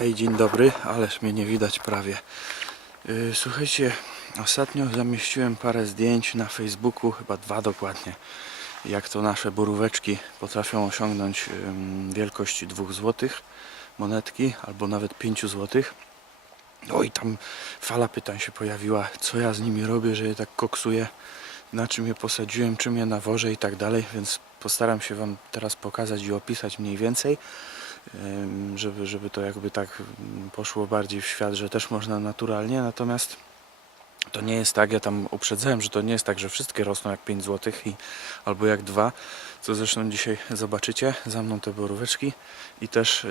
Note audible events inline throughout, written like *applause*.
Hej, dzień dobry, ależ mnie nie widać prawie. Yy, Słuchajcie, ostatnio zamieściłem parę zdjęć na Facebooku, chyba dwa dokładnie, jak to nasze boróweczki potrafią osiągnąć wielkość 2 złotych monetki, albo nawet 5 złotych. No i tam fala pytań się pojawiła, co ja z nimi robię, że je tak koksuję, na czym je posadziłem, czym je nawożę i tak dalej, więc postaram się Wam teraz pokazać i opisać mniej więcej, żeby, żeby to jakby tak mm, poszło bardziej w świat, że też można naturalnie, natomiast to nie jest tak, ja tam uprzedzałem, że to nie jest tak, że wszystkie rosną jak 5 zł i, albo jak 2, co zresztą dzisiaj zobaczycie, za mną te boróweczki i też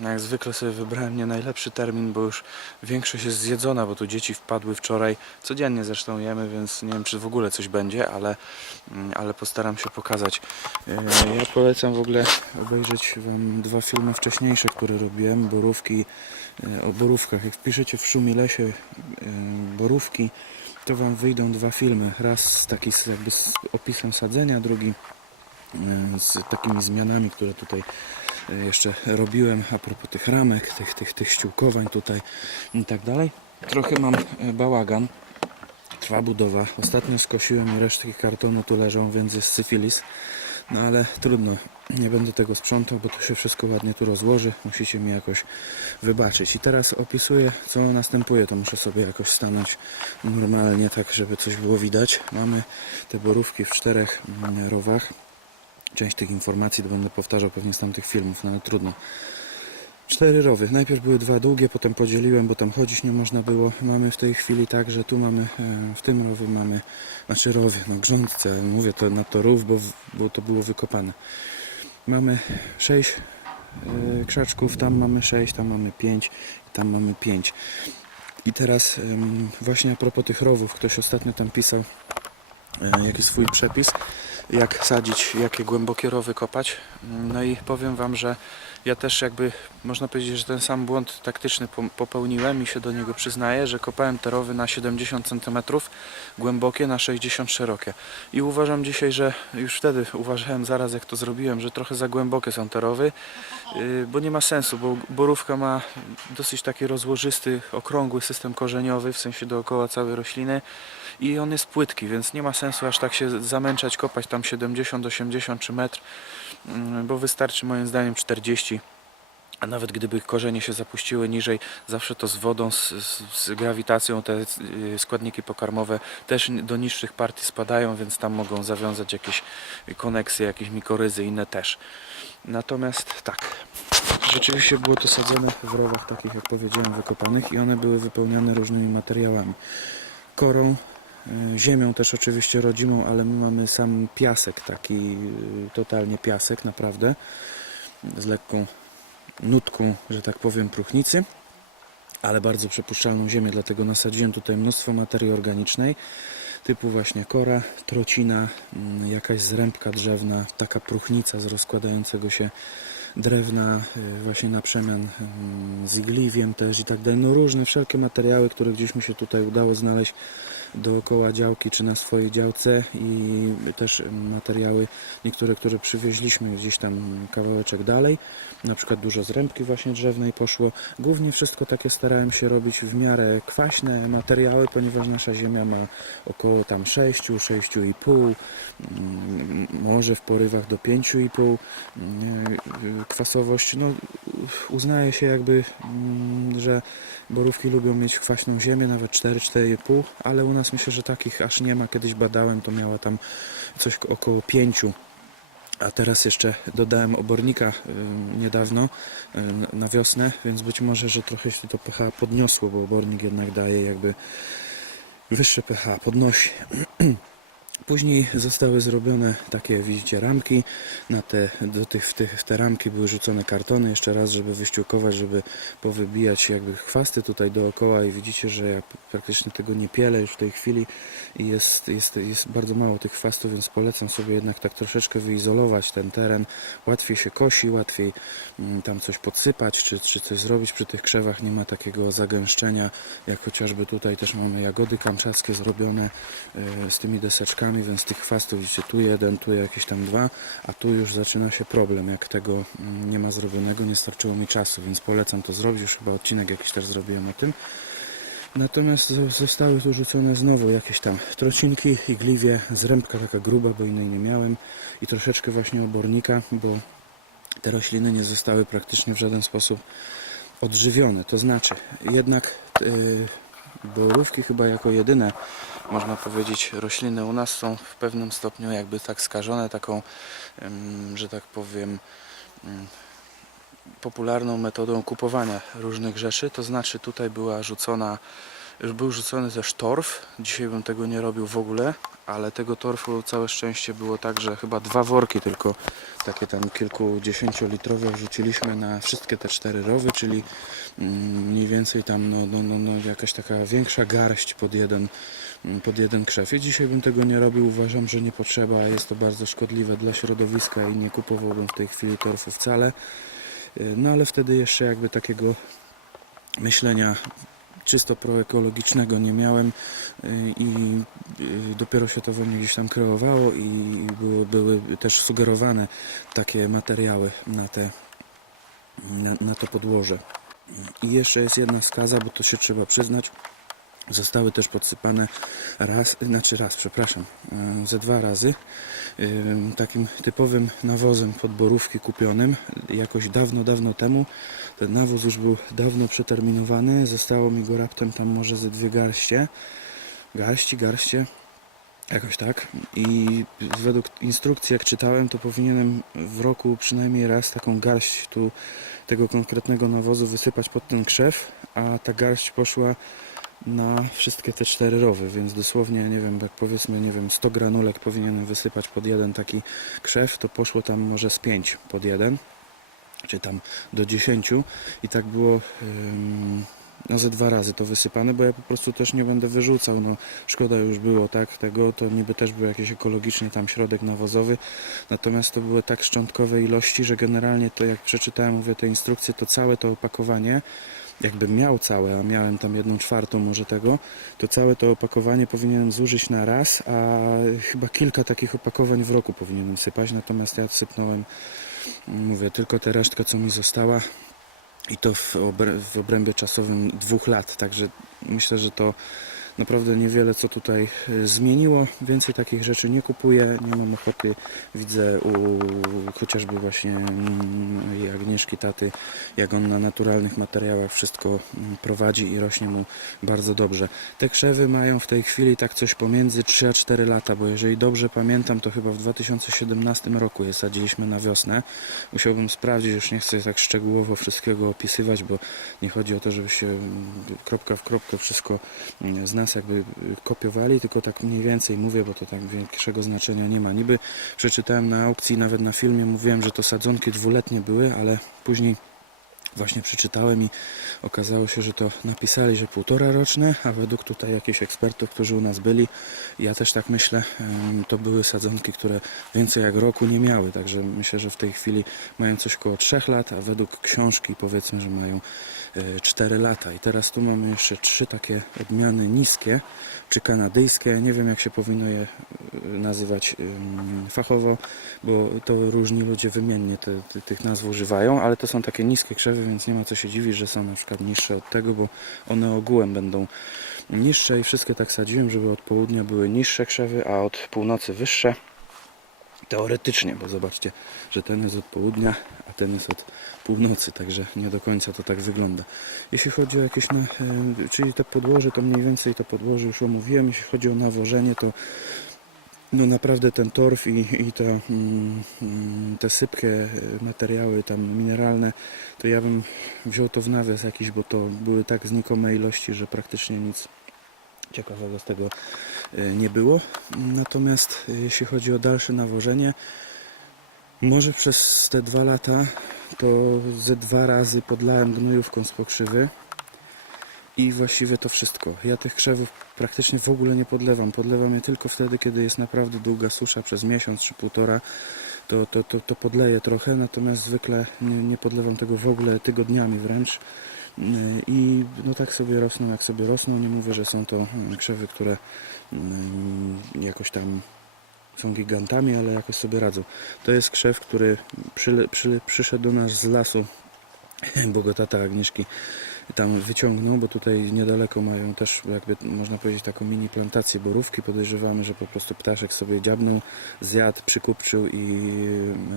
yy, jak zwykle sobie wybrałem nie najlepszy termin, bo już większość jest zjedzona, bo tu dzieci wpadły wczoraj, codziennie zresztą jemy, więc nie wiem czy w ogóle coś będzie, ale, mm, ale postaram się pokazać. Yy, ja polecam w ogóle obejrzeć Wam dwa filmy wcześniejsze, które robiłem, borówki, yy, o borówkach. Jak wpiszecie w Szumilesie yy, borówki, to Wam wyjdą dwa filmy. Raz taki z, jakby z opisem sadzenia, drugi yy, z takimi zmianami, które tutaj yy, jeszcze robiłem a propos tych ramek, tych, tych, tych ściółkowań tutaj i tak dalej. Trochę mam yy, bałagan. Trwa budowa. Ostatnio skosiłem i resztki kartonu tu leżą, więc jest syfilis. No ale trudno, nie będę tego sprzątał, bo to się wszystko ładnie tu rozłoży. Musicie mi jakoś wybaczyć. I teraz opisuję, co następuje. To muszę sobie jakoś stanąć normalnie, tak żeby coś było widać. Mamy te borówki w czterech mm, rowach. Część tych informacji to będę powtarzał pewnie z tamtych filmów, no ale trudno. Cztery rowy. Najpierw były dwa długie, potem podzieliłem, bo tam chodzić nie można było. Mamy w tej chwili tak, że tu mamy, e, w tym rowie mamy, znaczy rowie, no grządce, mówię to na to rów, bo, bo to było wykopane. Mamy sześć e, krzaczków, tam mamy sześć, tam mamy pięć, tam mamy pięć. I teraz właśnie a propos tych rowów, ktoś ostatnio tam pisał e, jakiś swój przepis, jak sadzić, jakie głębokie rowy kopać. No i powiem Wam, że ja też jakby można powiedzieć, że ten sam błąd taktyczny po- popełniłem i się do niego przyznaję, że kopałem te rowy na 70 cm głębokie, na 60 szerokie. I uważam dzisiaj, że już wtedy uważałem zaraz jak to zrobiłem, że trochę za głębokie są te rowy, yy, bo nie ma sensu, bo borówka ma dosyć taki rozłożysty, okrągły system korzeniowy, w sensie dookoła całej rośliny i on jest płytki, więc nie ma sensu aż tak się zamęczać, kopać tam 70, 80 czy metr, mm, bo wystarczy moim zdaniem 40. A nawet gdyby korzenie się zapuściły niżej, zawsze to z wodą, z, z, grawitacją te y, składniki pokarmowe też do niższych partii spadają, więc tam mogą zawiązać jakieś koneksje, jakieś mikoryzy, inne też. Natomiast tak, rzeczywiście było to sadzone w rowach takich, jak powiedziałem, wykopanych i one były wypełniane różnymi materiałami. Korą, ziemią też oczywiście rodzimą, ale my mamy sam piasek, taki y, totalnie piasek, naprawdę, z lekką nutką, że tak powiem, próchnicy, ale bardzo przepuszczalną ziemię, dlatego nasadziłem tutaj mnóstwo materii organicznej, typu właśnie kora, trocina, mm, jakaś zrębka drzewna, taka próchnica z rozkładającego się drewna, y, właśnie na przemian z igliwiem też i tak dalej. No różne, wszelkie materiały, które gdzieś mi się tutaj udało znaleźć dookoła działki czy na swojej działce i też materiały niektóre, które przywieźliśmy gdzieś tam kawałeczek dalej. Na przykład dużo zrębki właśnie drzewnej poszło. Głównie wszystko takie starałem się robić w miarę kwaśne materiały, ponieważ nasza ziemia ma około tam 6, 6,5, mm, może w porywach do 5,5 mm, kwasowość. No, uznaje się jakby, mm, że borówki lubią mieć kwaśną ziemię, nawet 4, 4,5, ale u nas myślę, że takich aż nie ma. Kiedyś badałem, to miała tam coś około 5. A teraz jeszcze dodałem obornika niedawno na wiosnę, więc być może, że trochę się to pH podniosło, bo obornik jednak daje jakby wyższe pH, podnosi. *clears throat* Później zostały zrobione takie, widzicie, ramki. Na te, do tych, w, tych, w te ramki były rzucone kartony jeszcze raz, żeby wyściółkować, żeby powybijać jakby chwasty tutaj dookoła i widzicie, że ja praktycznie tego nie pielę już w tej chwili i jest, jest, jest bardzo mało tych chwastów, więc polecam sobie jednak tak troszeczkę wyizolować ten teren. Łatwiej się kosi, łatwiej mm, tam coś podsypać, czy, czy coś zrobić przy tych krzewach. Nie ma takiego zagęszczenia, jak chociażby tutaj też mamy jagody kamczackie zrobione y, z tymi deseczkami więc tych chwastów widzicie tu jeden, tu jakieś tam dwa, a tu już zaczyna się problem, jak tego mm, nie ma zrobionego, nie starczyło mi czasu, więc polecam to zrobić, już chyba odcinek jakiś też zrobiłem o tym. Natomiast zo- zostały tu rzucone znowu jakieś tam trocinki, igliwie, zrębka taka gruba, bo innej nie miałem i troszeczkę właśnie obornika, bo te rośliny nie zostały praktycznie w żaden sposób odżywione. To znaczy, jednak yy, borówki chyba jako jedyne, można powiedzieć, rośliny u nas są w pewnym stopniu jakby tak skażone taką, że tak powiem, popularną metodą kupowania różnych rzeczy. To znaczy tutaj była rzucona, był rzucony też torf. Dzisiaj bym tego nie robił w ogóle, ale tego torfu całe szczęście było tak, że chyba dwa worki tylko takie tam kilkudziesięciolitrowe wrzuciliśmy na wszystkie te cztery rowy, czyli mm, mniej więcej tam no, no, no, no, jakaś taka większa garść pod jeden, mm, pod jeden krzew. I dzisiaj bym tego nie robił, uważam, że nie potrzeba, jest to bardzo szkodliwe dla środowiska i nie kupowałbym w tej chwili torfu wcale. Y, No ale wtedy jeszcze jakby takiego myślenia czysto proekologicznego nie miałem y, i y, dopiero się to we mnie gdzieś tam kreowało i były, były też sugerowane takie materiały na, te, na, na to podłoże. I jeszcze jest jedna skaza, bo to się trzeba przyznać. Zostały też podsypane raz, znaczy raz, przepraszam, e, ze dwa razy e, takim typowym nawozem pod borówki kupionym jakoś dawno, dawno temu. Ten nawóz już był dawno przeterminowany, zostało mi go raptem tam może ze dwie garście, garści, garście, jakoś tak. I według instrukcji jak czytałem, to powinienem w roku przynajmniej raz taką garść tu tego konkretnego nawozu wysypać pod ten krzew, a ta garść poszła na wszystkie te cztery rowy, więc dosłownie, nie wiem, jak powiedzmy, nie wiem, 100 granulek powinienem wysypać pod jeden taki krzew, to poszło tam może z 5 pod jeden, czy tam do 10 i tak było ym, no ze dwa razy to wysypane, bo ja po prostu też nie będę wyrzucał, no szkoda już było, tak, tego, to niby też był jakiś ekologiczny tam środek nawozowy, natomiast to były tak szczątkowe ilości, że generalnie to jak przeczytałem, mówię, te instrukcje, to całe to opakowanie jakbym miał całe, a miałem tam jedną czwartą może tego, to całe to opakowanie powinienem zużyć na raz, a chyba kilka takich opakowań w roku powinienem sypać, natomiast ja sypnąłem, mówię, tylko tę resztkę, co mi została i to w, obrę- w obrębie czasowym dwóch lat, także myślę, że to naprawdę niewiele co tutaj y, zmieniło. Więcej takich rzeczy nie kupuję, nie mam ochoty. Widzę u chociażby właśnie mm, Agnieszki taty, jak on na naturalnych materiałach wszystko mm, prowadzi i rośnie mu bardzo dobrze. Te krzewy mają w tej chwili tak coś pomiędzy 3 a 4 lata, bo jeżeli dobrze pamiętam, to chyba w 2017 roku je sadziliśmy na wiosnę. Musiałbym sprawdzić, już nie chcę tak szczegółowo wszystkiego opisywać, bo nie chodzi o to, żeby się mm, kropka w kropkę wszystko mm, z nas jakby y, kopiowali, tylko tak mniej więcej mówię, bo to tak większego znaczenia nie ma. Niby przeczytałem na aukcji, nawet na filmie mówiłem, że to sadzonki dwuletnie były, ale później właśnie przeczytałem i okazało się, że to napisali, że półtora roczne, a według tutaj jakichś ekspertów, którzy u nas byli, ja też tak myślę, to były sadzonki, które więcej jak roku nie miały, także myślę, że w tej chwili mają coś koło 3 lat, a według książki powiedzmy, że mają 4 lata. I teraz tu mamy jeszcze trzy takie odmiany niskie, czy kanadyjskie, nie wiem jak się powinno je e, nazywać fachowo, bo to różni ludzie wymiennie te, te, tych nazw używają, ale to są takie niskie krzewy, więc nie ma co się dziwić, że są na przykład niższe od tego, bo one ogółem będą niższe i wszystkie tak sadziłem, żeby od południa były niższe krzewy, a od północy wyższe. Teoretycznie, bo zobaczcie, że ten jest od południa, a ten jest od północy, także nie do końca to tak wygląda. Jeśli chodzi o jakieś, na, e, czyli te podłoże, to mniej więcej to podłoże już omówiłem. Jeśli chodzi o nawożenie, to no naprawdę ten torf i, i te, mm, mm, te sypkie e, materiały tam mineralne, to ja bym wziął to w nawias jakiś, bo to były tak znikome ilości, że praktycznie nic ciekawego z tego e, nie było. Natomiast e, jeśli chodzi o dalsze nawożenie, może przez te dwa lata to ze dwa razy podlałem gnojówką z pokrzywy i właściwie to wszystko. Ja tych krzewów praktycznie w ogóle nie podlewam. Podlewam je tylko wtedy, kiedy jest naprawdę długa susza przez miesiąc czy półtora. To, to, to, to podleję trochę, natomiast zwykle nie, nie podlewam tego w ogóle tygodniami wręcz. Yy, I no tak sobie rosną, jak sobie rosną. Nie mówię, że są to mm, krzewy, które mm, jakoś tam są gigantami, ale jakoś sobie radzą. To jest krzew, który przy, przy, przyszedł do nas z lasu, *laughs* bo go tata Agnieszki tam wyciągnął, bo tutaj niedaleko mają też jakby można powiedzieć taką mini plantację borówki. Podejrzewamy, że po prostu ptaszek sobie dziabnął, zjadł, przykupczył i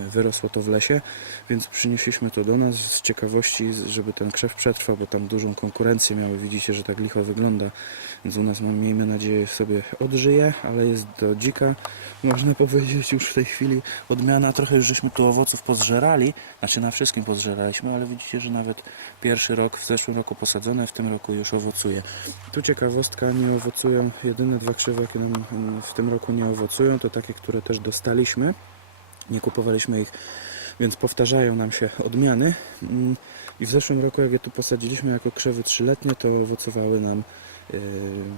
e, wyrosło to w lesie, więc przynieśliśmy to do nas z ciekawości, żeby ten krzew przetrwał, bo tam dużą konkurencję miały. Widzicie, że tak licho wygląda, więc u nas mam, miejmy nadzieję sobie odżyje, ale jest do dzika, można powiedzieć już w tej chwili odmiana. Trochę już żeśmy tu owoców pozżerali, znaczy na wszystkim pozżeraliśmy, ale widzicie, że nawet pierwszy rok, w zeszłym roku posadzone, w tym roku już owocuje. Tu ciekawostka, nie owocują, jedyne dwa krzewy, jakie nam w tym roku nie owocują, to takie, które też dostaliśmy. Nie kupowaliśmy ich, więc powtarzają nam się odmiany. Mm, I w zeszłym roku, jak je tu posadziliśmy jako krzewy trzyletnie, to owocowały nam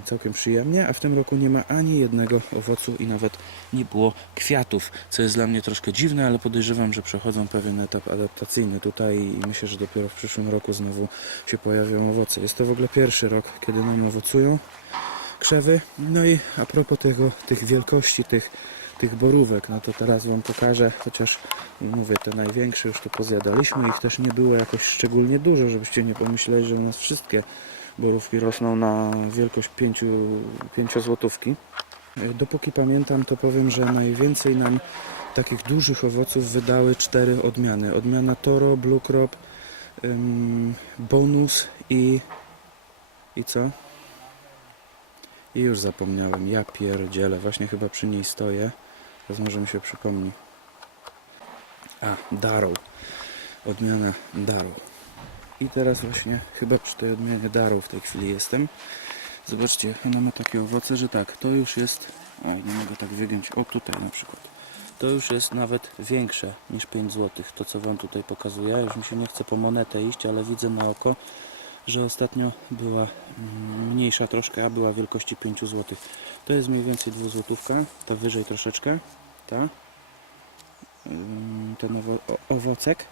całkiem przyjemnie, a w tym roku nie ma ani jednego owocu i nawet nie było kwiatów, co jest dla mnie troszkę dziwne, ale podejrzewam, że przechodzą pewien etap adaptacyjny tutaj i myślę, że dopiero w przyszłym roku znowu się pojawią owoce. Jest to w ogóle pierwszy rok, kiedy nam owocują krzewy. No i a propos tego, tych wielkości, tych, tych borówek, no to teraz Wam pokażę, chociaż mówię, te największe już to pozjadaliśmy, ich też nie było jakoś szczególnie dużo, żebyście nie pomyśleli, że nas wszystkie borówki rosną na wielkość 5, 5 złotówki. E, Dopóki pamiętam, to powiem, że najwięcej nam takich dużych owoców wydały cztery odmiany. Odmiana Toro, Blue Crop, Bonus i... i co? I już zapomniałem. Ja pierdzielę. Właśnie chyba przy niej stoję. Teraz może mi się przypomni. A, Darrow. Odmiana Darrow. I teraz właśnie chyba przy tej odmianie Darrow w tej chwili jestem. Zobaczcie, ona ma takie owoce, że tak, to już jest... Oj, nie mogę tak wygiąć. O, tutaj na przykład. To już jest nawet większe niż 5 zł. To co Wam tutaj pokazuję. Już mi się nie chce po monetę iść, ale widzę na oko, że ostatnio była mm, mniejsza troszkę, a była wielkości 5 zł. To jest mniej więcej 2 złotówka, ta wyżej troszeczkę, ta, ten owo owocek,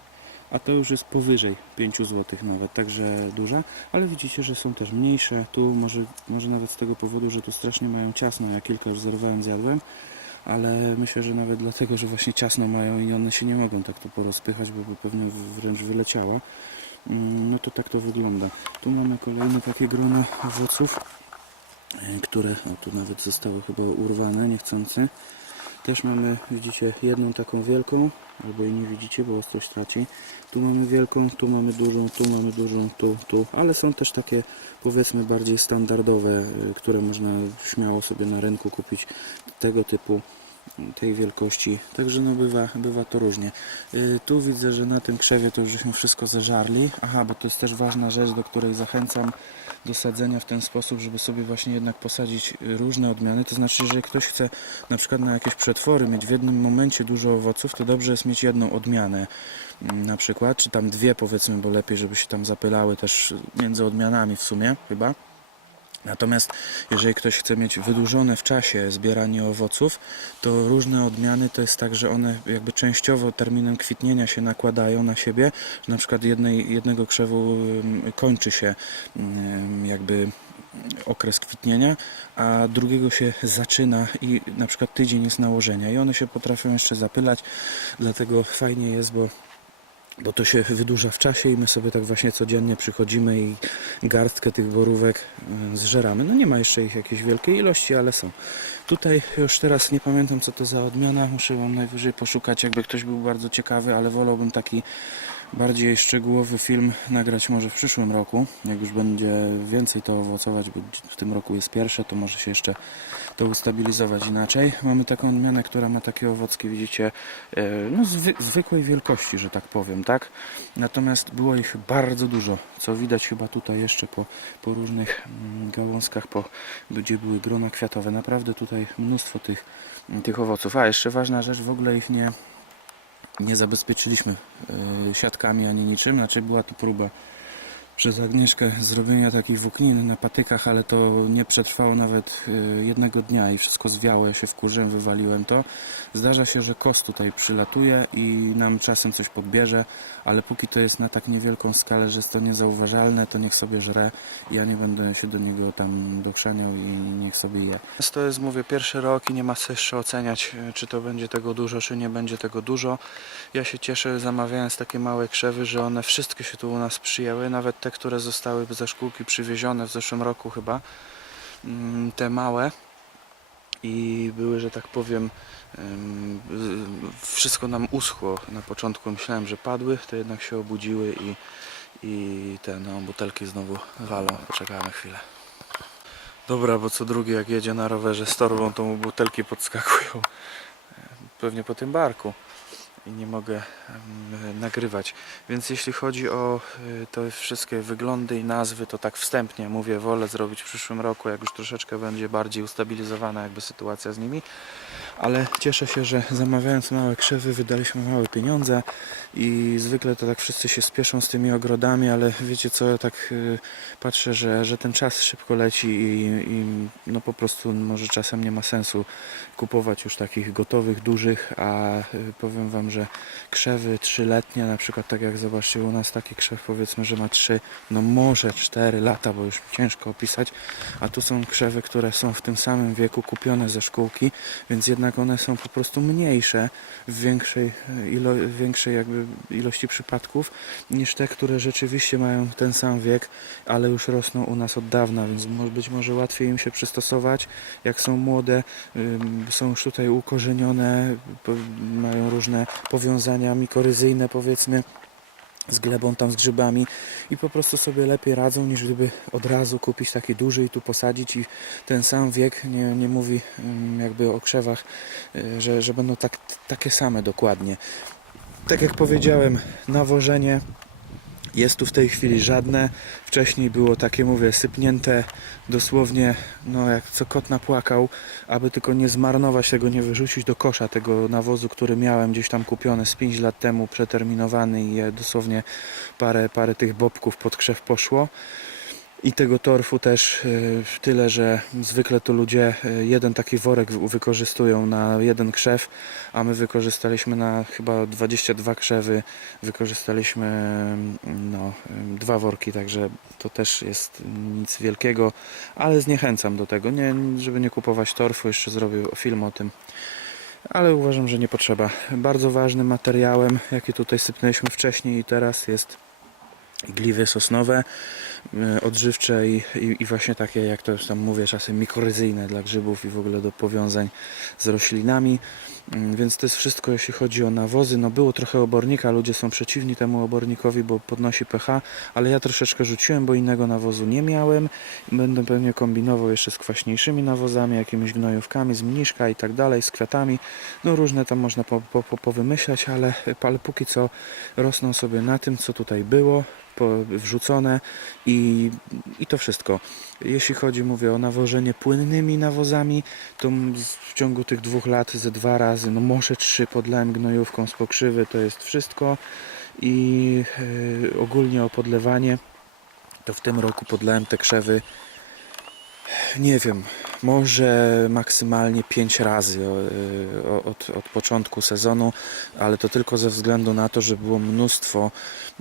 a to już jest powyżej 5 zł nawet, także duża, ale widzicie, że są też mniejsze, tu może, może nawet z tego powodu, że tu strasznie mają ciasno, ja kilka już zerwałem, zjadłem, ale myślę, że nawet dlatego, że właśnie ciasno mają i one się nie mogą tak tu porozpychać, bo by pewnie wręcz wyleciała. Mm, No to tak to wygląda. Tu mamy kolejne takie grona owoców, e, które o, tu nawet zostały chyba urwane niechcący. Też mamy, widzicie, jedną taką wielką, albo jej nie widzicie, bo ostrość traci. Tu mamy wielką, tu mamy dużą, tu mamy dużą, tu, tu, ale są też takie powiedzmy bardziej standardowe, y, które można śmiało sobie na rynku kupić tego typu tej wielkości. Także no bywa, bywa to różnie. Y, Tu widzę, że na tym krzewie to już żeśmy wszystko zeżarli. Aha, bo to jest też ważna rzecz, do której zachęcam do sadzenia w ten sposób, żeby sobie właśnie jednak posadzić różne odmiany. To znaczy, jeżeli ktoś chce na przykład na jakieś przetwory mieć w jednym momencie dużo owoców, to dobrze jest mieć jedną odmianę mm, na przykład, czy tam dwie powiedzmy, bo lepiej, żeby się tam zapylały też między odmianami w sumie chyba. Natomiast jeżeli ktoś chce mieć wydłużone w czasie zbieranie owoców, to różne odmiany to jest tak, że one jakby częściowo terminem kwitnienia się nakładają na siebie, na przykład jednej, jednego krzewu ym, kończy się ym, jakby okres kwitnienia, a drugiego się zaczyna i na przykład tydzień jest nałożenia i one się potrafią jeszcze zapylać, dlatego fajnie jest, bo bo to się wydłuża w czasie i my sobie tak właśnie codziennie przychodzimy i garstkę tych borówek y, zżeramy. No nie ma jeszcze ich jakiejś wielkiej ilości, ale są. Tutaj już teraz nie pamiętam co to za odmiana, muszę wam najwyżej poszukać, jakby ktoś był bardzo ciekawy, ale wolałbym taki bardziej szczegółowy film nagrać może w przyszłym roku, jak już będzie więcej to owocować, bo w tym roku jest pierwsze, to może się jeszcze to ustabilizować inaczej. Mamy taką odmianę, która ma takie owocki, widzicie, e, no zwy, zwykłej wielkości, że tak powiem, tak? Natomiast było ich bardzo dużo, co widać chyba tutaj jeszcze po, po różnych mm, gałązkach, po, gdzie były grona kwiatowe. Naprawdę tutaj mnóstwo tych, tych owoców. A jeszcze ważna rzecz, w ogóle ich nie, nie zabezpieczyliśmy y, siatkami ani niczym, znaczy była to próba przez Agnieszkę zrobienia takich włóknin na patykach, ale to nie przetrwało nawet y, jednego dnia i wszystko zwiało, ja się wkurzyłem, wywaliłem to. Zdarza się, że kos tutaj przylatuje i nam czasem coś podbierze, ale póki to jest na tak niewielką skalę, że jest to niezauważalne, to niech sobie żre. Ja nie będę się do niego tam dokrzaniał i niech sobie je. To jest, mówię, pierwszy rok i nie ma co jeszcze oceniać, y, czy to będzie tego dużo, czy nie będzie tego dużo. Ja się cieszę, zamawiając takie małe krzewy, że one wszystkie się tu u nas przyjęły, nawet te, które zostały ze szkółki przywiezione w zeszłym roku chyba, mm, te małe i były, że tak powiem, wszystko nam uschło. Na początku myślałem, że padły, to jednak się obudziły i, i te no, butelki znowu walą. Poczekamy chwilę. Dobra, bo co drugi jak jedzie na rowerze z torbą, to mu butelki podskakują. Pewnie po tym barku i nie mogę nagrywać. Więc jeśli chodzi o y, te wszystkie wyglądy i nazwy, to tak wstępnie mówię, wolę zrobić w przyszłym roku, jak już troszeczkę będzie bardziej ustabilizowana jakby sytuacja z nimi. Ale cieszę się, że zamawiając małe krzewy wydaliśmy małe pieniądze i zwykle to tak wszyscy się spieszą z tymi ogrodami, ale wiecie co, ja tak y, patrzę, że, że ten czas szybko leci i, i no po prostu może czasem nie ma sensu kupować już takich gotowych, dużych, a y, powiem Wam, że krzewy trzyletnie, na przykład tak jak zobaczcie u nas taki krzew powiedzmy, że ma 3, no może 4 lata, bo już ciężko opisać, a tu są krzewy, które są w tym samym wieku kupione ze szkółki, więc jednak one są po prostu mniejsze w większej, ilo, większej jakby ilości przypadków niż te, które rzeczywiście mają ten sam wiek, ale już rosną u nas od dawna, więc być może łatwiej im się przystosować, jak są młode, są już tutaj ukorzenione, mają różne powiązania mikoryzyjne powiedzmy z glebą tam z grzybami i po prostu sobie lepiej radzą niż gdyby od razu kupić taki duży i tu posadzić i ten sam wiek nie, nie mówi ym, jakby o krzewach, y, że, że będą tak, takie same dokładnie. Tak jak powiedziałem, nawożenie jest tu w tej chwili żadne. Wcześniej było takie, mówię, sypnięte dosłownie, no jak co kot napłakał, aby tylko nie zmarnować tego, nie wyrzucić do kosza tego nawozu, który miałem gdzieś tam kupiony z 5 lat temu, przeterminowany i dosłownie parę, parę tych bobków pod krzew poszło. I tego torfu też y, tyle, że zwykle to ludzie y, jeden taki worek wy- wykorzystują na jeden krzew, a my wykorzystaliśmy na chyba 22 krzewy, wykorzystaliśmy mm, no, ym, dwa worki, także to też jest nic wielkiego, ale zniechęcam do tego, nie, żeby nie kupować torfu, jeszcze zrobię film o tym. Ale uważam, że nie potrzeba. Bardzo ważnym materiałem, jaki tutaj sypnęliśmy wcześniej i teraz jest gliwy sosnowe, odżywcze i, i, i właśnie takie, jak to już tam mówię, czasem mikoryzyjne dla grzybów i w ogóle do powiązań z roślinami. Mm, Więc to jest wszystko, jeśli chodzi o nawozy. No było trochę obornika, ludzie są przeciwni temu obornikowi, bo podnosi pH, ale ja troszeczkę rzuciłem, bo innego nawozu nie miałem. Będę pewnie kombinował jeszcze z kwaśniejszymi nawozami, jakimiś gnojówkami, z mniszka i tak dalej, z kwiatami. No różne tam można po, po, po, powymyślać, ale, ale póki co rosną sobie na tym, co tutaj było wrzucone i to wszystko. Jeśli chodzi, mówię o nawożenie płynnymi nawozami, to w ciągu tych dwóch lat ze dwa razy, no może trzy podlałem gnojówką z pokrzywy, to jest wszystko i e, ogólnie o podlewanie to w tym roku podlałem te krzewy nie wiem, może maksymalnie 5 razy o, od, od początku sezonu, ale to tylko ze względu na to, że było mnóstwo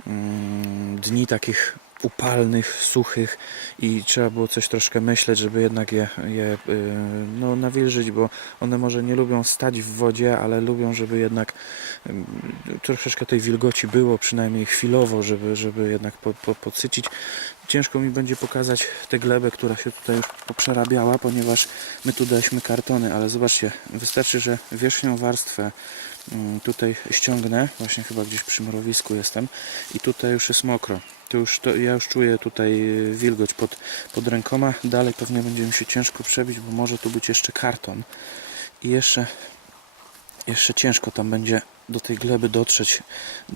mm, dni takich upalnych, suchych i trzeba było coś troszkę myśleć, żeby jednak je, je y, no, nawilżyć, bo one może nie lubią stać w wodzie, ale lubią, żeby jednak ym, troszeczkę tej wilgoci było, przynajmniej chwilowo, żeby, żeby jednak po, po, podsycić. Ciężko mi będzie pokazać tę glebę, która się tutaj już poprzerabiała, ponieważ my tu daliśmy kartony, ale zobaczcie, wystarczy, że wierzchnią warstwę tutaj ściągnę, właśnie chyba gdzieś przy mrowisku jestem i tutaj już jest mokro. To już to, ja już czuję tutaj y, wilgoć pod, pod rękoma. Dalej pewnie będzie mi się ciężko przebić, bo może tu być jeszcze karton i jeszcze, jeszcze ciężko tam będzie do tej gleby dotrzeć,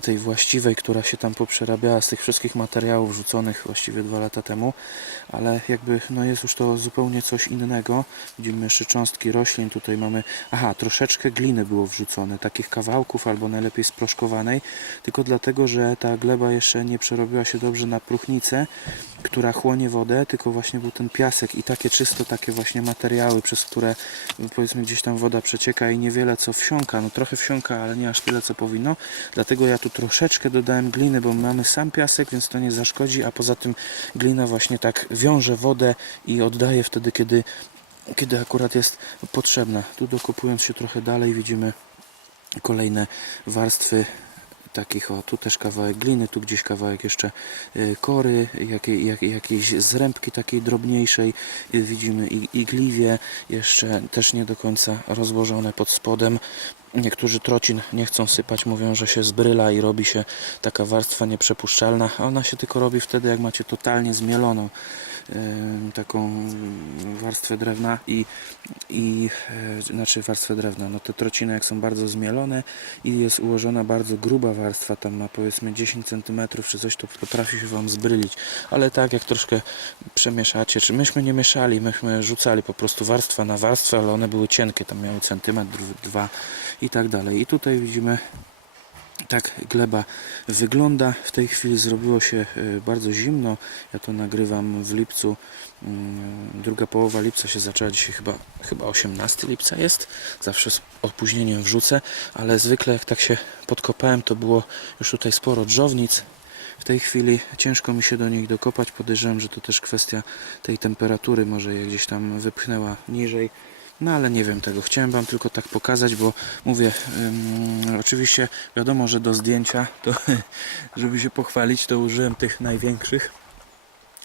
tej właściwej, która się tam poprzerabiała z tych wszystkich materiałów rzuconych właściwie dwa lata temu, ale jakby no jest już to zupełnie coś innego. Widzimy jeszcze cząstki roślin, tutaj mamy, aha, troszeczkę gliny było wrzucone, takich kawałków albo najlepiej sproszkowanej, tylko dlatego, że ta gleba jeszcze nie przerobiła się dobrze na próchnicę, która chłonie wodę, tylko właśnie był ten piasek i takie czysto takie właśnie materiały, przez które powiedzmy gdzieś tam woda przecieka i niewiele co wsiąka, no trochę wsiąka, ale nie aż tyle co powinno, dlatego ja tu troszeczkę dodałem gliny, bo mamy sam piasek, więc to nie zaszkodzi, a poza tym glina właśnie tak wiąże wodę i oddaje wtedy, kiedy, kiedy akurat jest potrzebna. Tu dokopując się trochę dalej widzimy kolejne warstwy takich, o tu też kawałek gliny, tu gdzieś kawałek jeszcze y, kory, jakiej, jak, jakiejś zrębki takiej drobniejszej, Y, widzimy i- igliwie, jeszcze też nie do końca rozłożone pod spodem. Niektórzy trocin nie chcą sypać, mówią, że się zbryla i robi się taka warstwa nieprzepuszczalna, ona się tylko robi wtedy, jak macie totalnie zmieloną taką warstwę drewna i, i e, znaczy warstwę drewna, no te trociny jak są bardzo zmielone i jest ułożona bardzo gruba warstwa, tam ma powiedzmy 10 cm czy coś, to potrafi się Wam zbrylić, ale tak jak troszkę przemieszacie, czy myśmy nie mieszali, myśmy rzucali po prostu warstwa na warstwę, ale one były cienkie, tam miały centymetr, dwa i tak dalej. I tutaj widzimy tak gleba wygląda. W tej chwili zrobiło się e, bardzo zimno. Ja to nagrywam w lipcu. Mm, Druga połowa lipca się zaczęła dzisiaj chyba, chyba 18 lipca jest. Zawsze z opóźnieniem wrzucę, ale zwykle jak tak się podkopałem, to było już tutaj sporo drzownic. W tej chwili ciężko mi się do nich dokopać. Podejrzewam, że to też kwestia tej temperatury. Może je gdzieś tam wypchnęła niżej. No ale nie wiem tego. Chciałem Wam tylko tak pokazać, bo mówię, ym, oczywiście wiadomo, że do zdjęcia, to *laughs* żeby się pochwalić, to użyłem tych największych,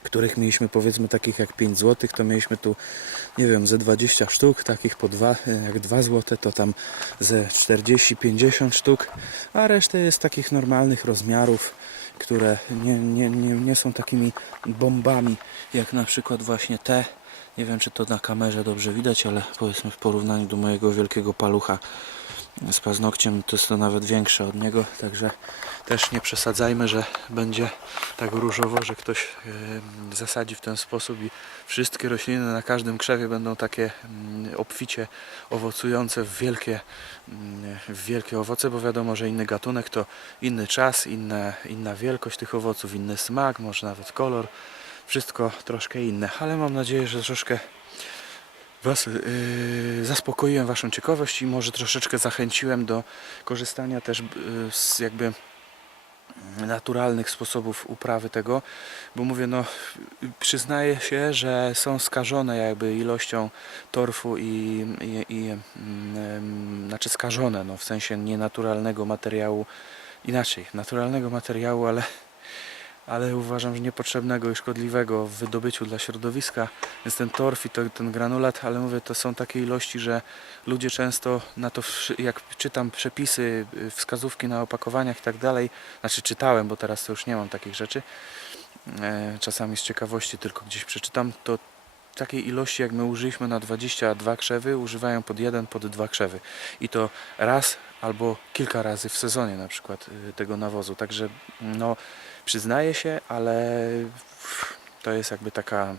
których mieliśmy powiedzmy takich jak 5 zł, to mieliśmy tu, nie wiem, ze 20 sztuk, takich po 2, jak 2 zł, to tam ze 40-50 sztuk, a resztę jest takich normalnych rozmiarów, które nie, nie, nie, nie są takimi bombami, jak na przykład właśnie te, nie wiem czy to na kamerze dobrze widać, ale powiedzmy w porównaniu do mojego wielkiego palucha z paznokciem to jest to nawet większe od niego, także też nie przesadzajmy, że będzie tak różowo, że ktoś zasadzi w ten sposób i wszystkie rośliny na każdym krzewie będą takie obficie owocujące w wielkie, w wielkie owoce, bo wiadomo, że inny gatunek to inny czas, inna, inna wielkość tych owoców, inny smak, może nawet kolor, wszystko troszkę inne, ale mam nadzieję, że troszkę Was yy, zaspokoiłem Waszą ciekawość i może troszeczkę zachęciłem do korzystania też yy, z jakby naturalnych sposobów uprawy tego, bo mówię, no przyznaję się, że są skażone jakby ilością torfu i, i, i mm, znaczy skażone, no w sensie nienaturalnego materiału, inaczej, naturalnego materiału, ale ale uważam, że niepotrzebnego i szkodliwego w wydobyciu dla środowiska. Jest ten torf i to, ten granulat, ale mówię, to są takie ilości, że ludzie często na to, jak czytam przepisy, y, wskazówki na opakowaniach i tak dalej, znaczy czytałem, bo teraz to już nie mam takich rzeczy, e, czasami z ciekawości tylko gdzieś przeczytam, to takiej ilości jak my użyliśmy na 22 krzewy, używają pod jeden, pod dwa krzewy. I to raz albo kilka razy w sezonie na przykład y, tego nawozu. Także no przyznaję się, ale to jest jakby taka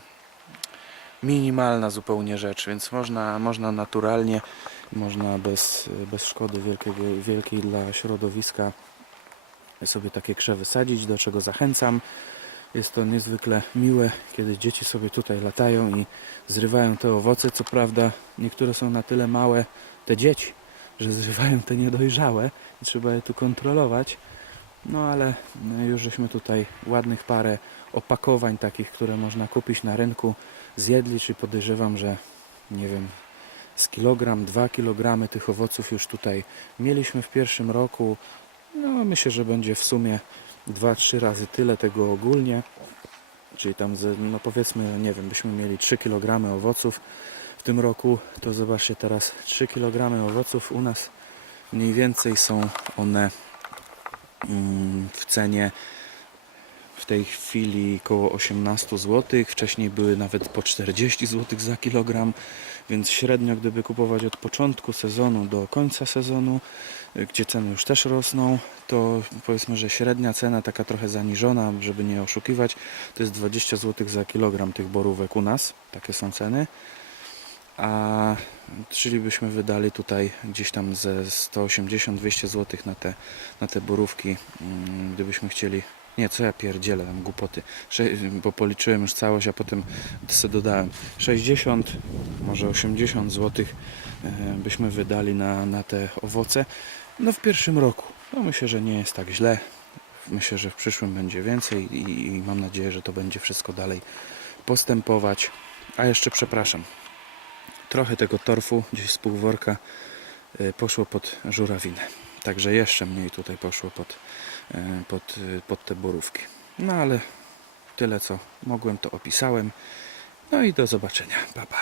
minimalna zupełnie rzecz, więc można, można naturalnie, można bez, bez szkody wielkiej dla środowiska sobie takie krzewy sadzić, do czego zachęcam. Jest to niezwykle miłe, kiedy dzieci sobie tutaj latają i zrywają te owoce. Co prawda niektóre są na tyle małe, te dzieci, że zrywają te niedojrzałe i trzeba je tu kontrolować. No ale no, już żeśmy tutaj ładnych parę opakowań takich, które można kupić na rynku zjedli, czy podejrzewam, że nie wiem, z kilogram, dwa kilogramy tych owoców już tutaj mieliśmy w pierwszym roku. No myślę, że będzie w sumie 2-3 razy tyle tego ogólnie. Czyli tam, no powiedzmy, nie wiem, byśmy mieli 3 kg owoców w tym roku, to zobaczcie teraz 3 kg owoców u nas mniej więcej są one mm, w cenie w tej chwili około 18 zł. Wcześniej były nawet po 40 zł za kilogram, więc średnio gdyby kupować od początku sezonu do końca sezonu, y, gdzie ceny już też rosną, to powiedzmy, że średnia cena taka trochę zaniżona, żeby nie oszukiwać, to jest 20 zł za kilogram tych borówek u nas. Takie są ceny. A czyli byśmy wydali tutaj gdzieś tam ze 180-200 zł na te, na te borówki, mm, gdybyśmy chcieli. Nie, co ja pierdzielę, tam głupoty. Sze- bo policzyłem już całość, a potem sobie dodałem 60, może 80 zł byśmy wydali na, na te owoce. No w pierwszym roku. No myślę, że nie jest tak źle. Myślę, że w przyszłym będzie więcej i, i mam nadzieję, że to będzie wszystko dalej postępować. A jeszcze przepraszam, trochę tego torfu gdzieś z pół worka y, poszło pod żurawinę. Także jeszcze mniej tutaj poszło pod, y, pod, y, pod te borówki. No ale tyle co mogłem to opisałem. No i do zobaczenia. Pa, pa.